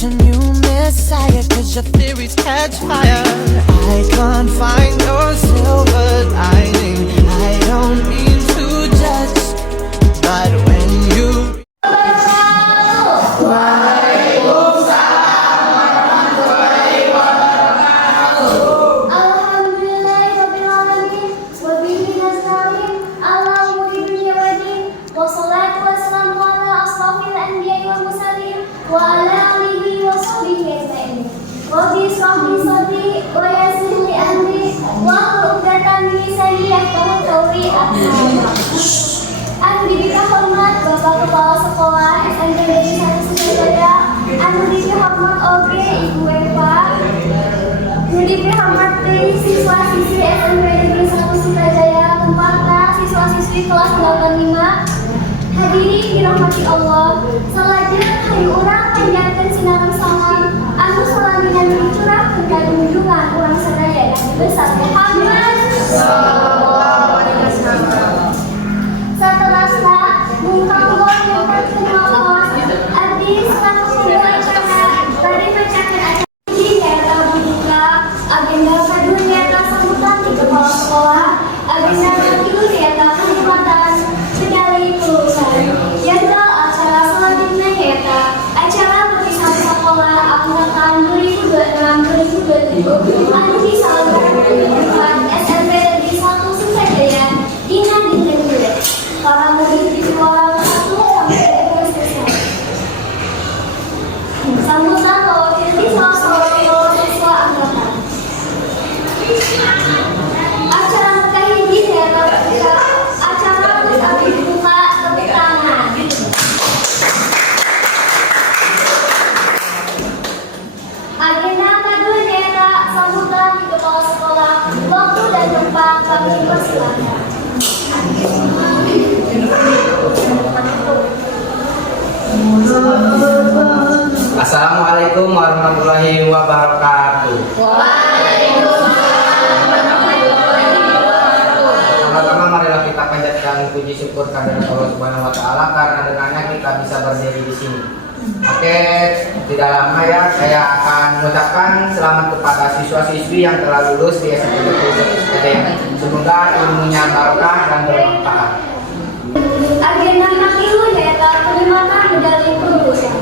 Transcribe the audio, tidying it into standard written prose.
reach a new messiah, cause your theories catch fire. I can't find your silver lining. I don't mean to judge, but when you hormat Bapak Kepala Sekolah SMP Negeri 1 Surabaya, anu diberi hormat oge Ibu Eva, anu diberi hormat siswa-siswi SMP Negeri 1 Surabaya, tempatna siswa-siswi kelas 85. Hadirin dirahmati Allah, salajeng hayu urang panjatkeun sinaran salam anu salaminan dicurahkeun ka junjungan urang sadaya Nabi besar Muhammad sallallahu alaihi wasallam. Saterasna mungkanggo nyumpatkeun abdi selaku pembaca bari macakeun acara nyaeta buka agenda kedua nyaeta sambutan di kepala sekolah, agenda ketiga nyaeta penghormatan medali kelulusan. Jadwal acara selanjutnya nyaeta acara perpisahan sekolah angkatan 2026-2027 anu diselenggarakan di tempat SMP Negeri 1 Surabaya dina dinten Jumat. Para murid di sekolah 1 sampai selesai. Sambutan mewakili siswa angkatan. Acara kahiji nyaeta acara abdi dibuka tepuk tangan. Agenda kedua nyaeta sambutan di kepala sekolah, waktu dan tempat kami persilakan. Assalamualaikum warahmatullahi wabarakatuh. Pertama-tama marilah kita panjatkan puji syukur kehadirat Allah Subhanahu wa taala karena dengannya kita bisa berdiri di sini. Oke, tidak lama ya saya akan mengucapkan selamat kepada siswa-siswi yang telah lulus di SMP Negeri 1. Semoga ilmunya barokah dan bermanfaat. Agenda ketiga nyaeta penerimaan medali kelulusan.